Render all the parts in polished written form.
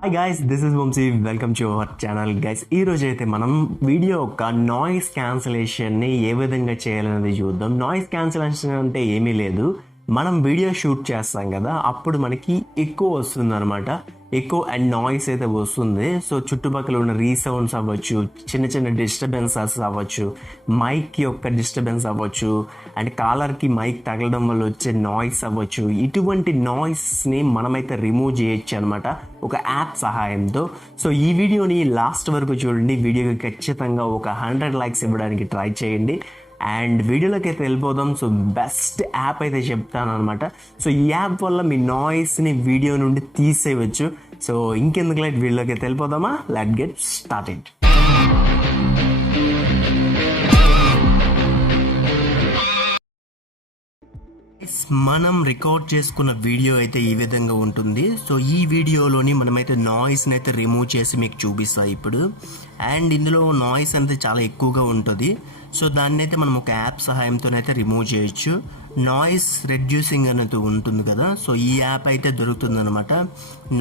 Hi guys, this is Vamshi. Welcome to our channel. Guys, ఈ రోజు అయితే మనం వీడియో యొక్క నాయిస్ క్యాన్సిలేషన్ని ఏ విధంగా చేయాలనేది చూద్దాం. నాయిస్ క్యాన్సిలేషన్ అంటే ఏమీ లేదు, మనం వీడియో షూట్ చేస్తాం కదా, అప్పుడు మనకి ఎక్కువ వస్తుంది అనమాట. ఎక్కువ అండ్ నాయిస్ అయితే వస్తుంది. సో చుట్టుపక్కల ఉన్న రీసౌండ్స్ అవ్వచ్చు, చిన్న చిన్న డిస్టర్బెన్సెస్ అవ్వచ్చు, మైక్ యొక్క డిస్టర్బెన్స్ అవ్వచ్చు, అండ్ కాలర్కి మైక్ తగలడం వల్ల వచ్చే నాయిస్ అవ్వచ్చు. ఇటువంటి నాయిస్ని మనమైతే రిమూవ్ చేయొచ్చు అనమాట ఒక యాప్ సహాయంతో. సో ఈ వీడియోని లాస్ట్ వరకు చూడండి. వీడియోకి ఖచ్చితంగా ఒక 100 likes ఇవ్వడానికి ట్రై చేయండి. అండ్ వీడియోలోకి అయితే వెళ్ళిపోదాం. సో బెస్ట్ యాప్ అయితే చెప్తాను అనమాట. సో ఈ యాప్ వల్ల మీ నాయిస్ని వీడియో నుండి తీసేయవచ్చు. సో ఇంకెందుకు లైట్ వీడియోలోకి అయితే వెళ్ళిపోదామా? Let get started. మనం రికార్డ్ చేసుకున్న వీడియో అయితే ఈ విధంగా ఉంటుంది. సో ఈ వీడియోలోని మనమైతే నాయిస్ని అయితే రిమూవ్ చేసి మీకు చూపిస్తాం ఇప్పుడు. అండ్ ఇందులో నాయిస్ అనేది చాలా ఎక్కువగా ఉంటుంది. సో దాన్ని అయితే మనం ఒక యాప్ సహాయంతోనైతే రిమూవ్ చేయొచ్చు. నాయిస్ రెడ్యూసింగ్ అనేది ఉంటుంది కదా, సో ఈ యాప్ అయితే దొరుకుతుంది అనమాట,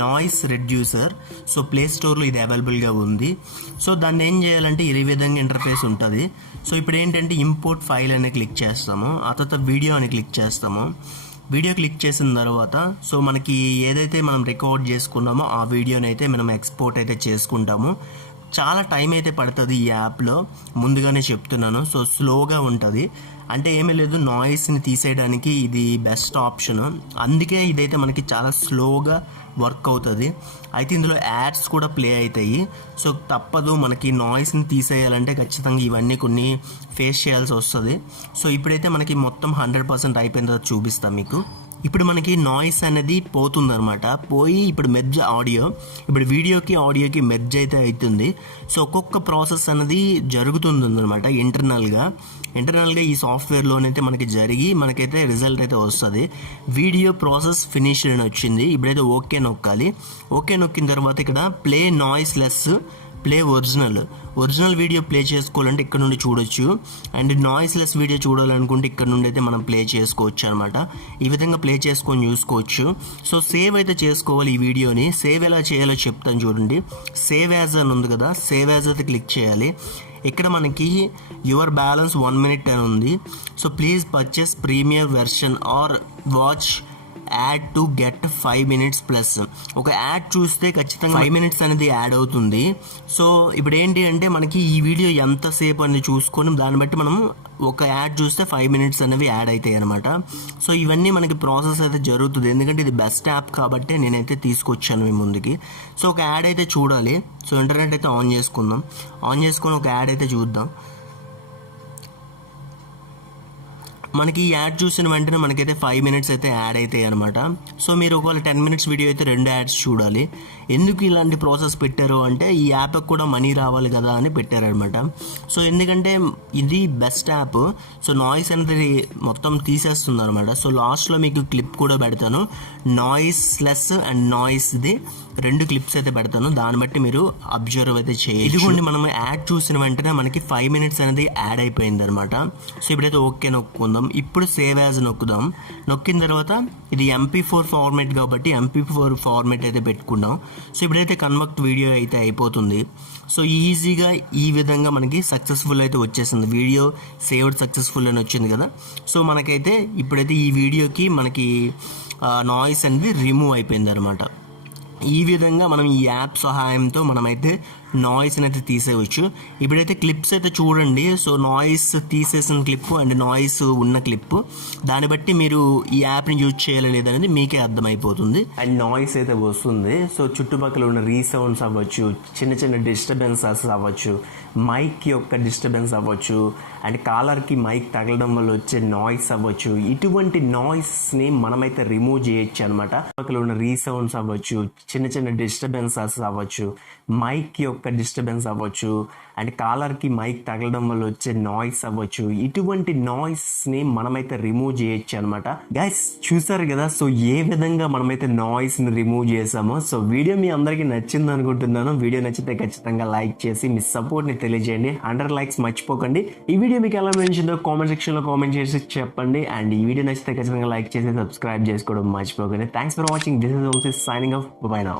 నాయిస్ రెడ్యూసర్. సో ప్లే స్టోర్లో ఇది అవైలబుల్గా ఉంది. సో దాన్ని ఏం చేయాలంటే ఈ విధంగా ఇంటర్ఫేస్ ఉంటుంది. సో ఇప్పుడు ఏంటంటే ఇంపోర్ట్ ఫైల్ అని క్లిక్ చేస్తాము, ఆ తర్వాత వీడియో అని క్లిక్ చేస్తాము. వీడియో క్లిక్ చేసిన తర్వాత సో మనకి ఏదైతే మనం రికార్డ్ చేసుకున్నామో ఆ వీడియోని అయితే మనం ఎక్స్పోర్ట్ అయితే చేసుకుంటాము. చాలా టైం అయితే పడుతుంది ఈ యాప్లో, ముందుగానే చెప్తున్నాను. సో స్లోగా ఉంటుంది, అంటే ఏమీ లేదు, నాయిస్ని తీసేయడానికి ఇది బెస్ట్ ఆప్షన్. అందుకే ఇదైతే మనకి చాలా స్లోగా వర్క్ అవుతుంది. అయితే ఇందులో యాడ్స్ కూడా ప్లే అవుతాయి. సో తప్పదు, మనకి నాయిస్ని తీసేయాలంటే ఖచ్చితంగా ఇవన్నీ కొన్ని ఫేస్ చేయాల్సి వస్తుంది. సో ఇప్పుడైతే మనకి మొత్తం 100% అయిపోయిన తర్వాత చూపిస్తాం మీకు. ఇప్పుడు మనకి నాయిస్ అనేది పోతుందన్నమాట. పోయి ఇప్పుడు మెర్జ్ ఆడియో, ఇప్పుడు వీడియోకి ఆడియోకి మెర్జ్ అయితే అవుతుంది. సో ఒక్కొక్క ప్రాసెస్ అనేది జరుగుతుంది అనమాట ఇంటర్నల్గా ఈ సాఫ్ట్వేర్లోనైతే మనకి జరిగి మనకైతే రిజల్ట్ అయితే వస్తుంది. వీడియో ప్రాసెస్ ఫినిష్డ్ అని వచ్చింది. ఇప్పుడైతే ఓకే నొక్కాలి. ఓకే నొక్కిన తర్వాత ఇక్కడ play noise less, play original video play చేసుకోవాలంటే ఇక్కడ నుండి చూడొచ్చు. అండ్ నాయిస్ లెస్ వీడియో చూడాలనుకుంటే ఇక్కడ నుండి అయితే మనం ప్లే చేసుకోవచ్చు అనమాట. ఈ విధంగా ప్లే చేసుకొని చూసుకోవచ్చు. సో సేవ్ అయితే చేసుకోవాలి ఈ వీడియోని. సేవ్ ఎలా చేయాలో చెప్తాను చూడండి. సేవ్ యాజ్ అని ఉంది కదా, సేవ్ యాజ్ అయితే క్లిక్ చేయాలి. ఇక్కడ మనకి యువర్ బ్యాలెన్స్ 1 minute అని ఉంది. So please purchase premier version or watch ad to get 5 minutes plus. ఒక యాడ్ చూస్తే ఖచ్చితంగా 5 minutes అనేది యాడ్ అవుతుంది. సో ఇప్పుడు ఏంటి అంటే మనకి ఈ వీడియో ఎంతసేపు అనేది చూసుకొని దాన్ని బట్టి మనం ఒక యాడ్ చూస్తే 5 minutes అనేవి యాడ్ అవుతాయి అనమాట. సో ఇవన్నీ మనకి ప్రాసెస్ అయితే జరుగుతుంది, ఎందుకంటే ఇది బెస్ట్ యాప్ కాబట్టి నేనైతే తీసుకొచ్చాను మీ ముందుకి. సో ఒక యాడ్ అయితే చూడాలి. సో ఇంటర్నెట్ అయితే ఆన్ చేసుకుందాం. ఆన్ చేసుకొని ఒక యాడ్ అయితే చూద్దాం. మనకి ఈ యాడ్ చూసిన వెంటనే మనకైతే 5 minutes అయితే యాడ్ అవుతాయి అనమాట. సో మీరు ఒకవేళ 10 minutes వీడియో అయితే 2 యాడ్స్ చూడాలి. ఎందుకు ఇలాంటి ప్రాసెస్ పెట్టారు అంటే ఈ యాప్కి కూడా మనీ రావాలి కదా అని పెట్టారనమాట. సో ఎందుకంటే ఇది బెస్ట్ యాప్. సో నాయిస్ అనేది మొత్తం తీసేస్తుంది అనమాట. సో లాస్ట్లో మీకు క్లిప్ కూడా పెడతాను, నాయిస్ లెస్ అండ్ నాయిస్ది 2 clips అయితే పెడతాను. దాన్ని బట్టి మీరు అబ్జర్వ్ అయితే చేయాలి. ఇదిగోండి, మనం యాడ్ చూసిన వెంటనే మనకి 5 minutes అనేది యాడ్ అయిపోయింది అనమాట. సో ఇప్పుడైతే ఓకే నొక్కుందాం. ఇప్పుడు సేవ్ యాజ్ నొక్కుదాం. నొక్కిన తర్వాత ఇది MP4 ఫార్మేట్ కాబట్టి MP4 ఫార్మేట్ అయితే పెట్టుకున్నాం. సో ఇప్పుడైతే కన్వర్ట్ వీడియో అయితే అయిపోతుంది. సో ఈజీగా ఈ విధంగా మనకి సక్సెస్ఫుల్ అయితే వచ్చేసింది. వీడియో సేవ్డ్ సక్సెస్ఫుల్ అని వచ్చింది కదా. సో మనకైతే ఇప్పుడైతే ఈ వీడియోకి మనకి నాయిస్ అనేది రిమూవ్ అయిపోయింది అనమాట. ఈ విధంగా మనం ఈ యాప్ సహాయంతో మనమైతే నాయిస్ని అయితే తీసేయవచ్చు. ఇప్పుడైతే క్లిప్స్ అయితే చూడండి. సో నాయిస్ తీసేసిన క్లిప్ అండ్ నాయిస్ ఉన్న క్లిప్, దాన్ని బట్టి మీరు ఈ యాప్ని యూజ్ చేయాలి లేదనేది మీకే అర్థమైపోతుంది. అండ్ నాయిస్ అయితే వస్తుంది. సో చుట్టుపక్కల ఉన్న రీసౌండ్స్ అవ్వచ్చు, చిన్న చిన్న డిస్టర్బెన్సెస్ అవ్వచ్చు, మైక్ యొక్క డిస్టర్బెన్స్ అవ్వచ్చు, అండ్ కాలర్కి మైక్ తగలడం వల్ల వచ్చే నాయిస్ అవ్వచ్చు. ఇటువంటి నాయిస్ని మనమైతే రిమూవ్ చేయొచ్చు అనమాట. చుట్టుపక్కల ఉన్న రీసౌండ్స్ అవ్వచ్చు, చిన్న చిన్న డిస్టర్బెన్సెస్ అవ్వచ్చు, మైక్ యొక్క డిస్టర్బెన్స్ అవ్వచ్చు, అండ్ కాలర్కి మైక్ తగలడం వల్ల వచ్చే నాయిస్ అవ్వచ్చు. ఇటువంటి నాయిస్ని మనమైతే రిమూవ్ చేయొచ్చు అనమాట. గైస్ చూసారు కదా, సో ఏ విధంగా మనమైతే నాయిస్ని రిమూవ్ చేసామో. సో వీడియో మీ అందరికీ నచ్చింది అనుకుంటున్నాను. వీడియో నచ్చితే ఖచ్చితంగా లైక్ చేసి మీ సపోర్ట్ని తెలియజేయండి. 100 likes మర్చిపోకండి. ఈ వీడియో మీకు ఎలా నచ్చిందో కామెంట్ సెక్షన్లో కామెంట్ చేసి చెప్పండి. అండ్ ఈ వీడియో నచ్చితే ఖచ్చితంగా లైక్ చేసి సబ్స్క్రైబ్ చేసుకోవడం మర్చిపోకండి. Thanks for watching. This is Vamshi signing off. Bye now.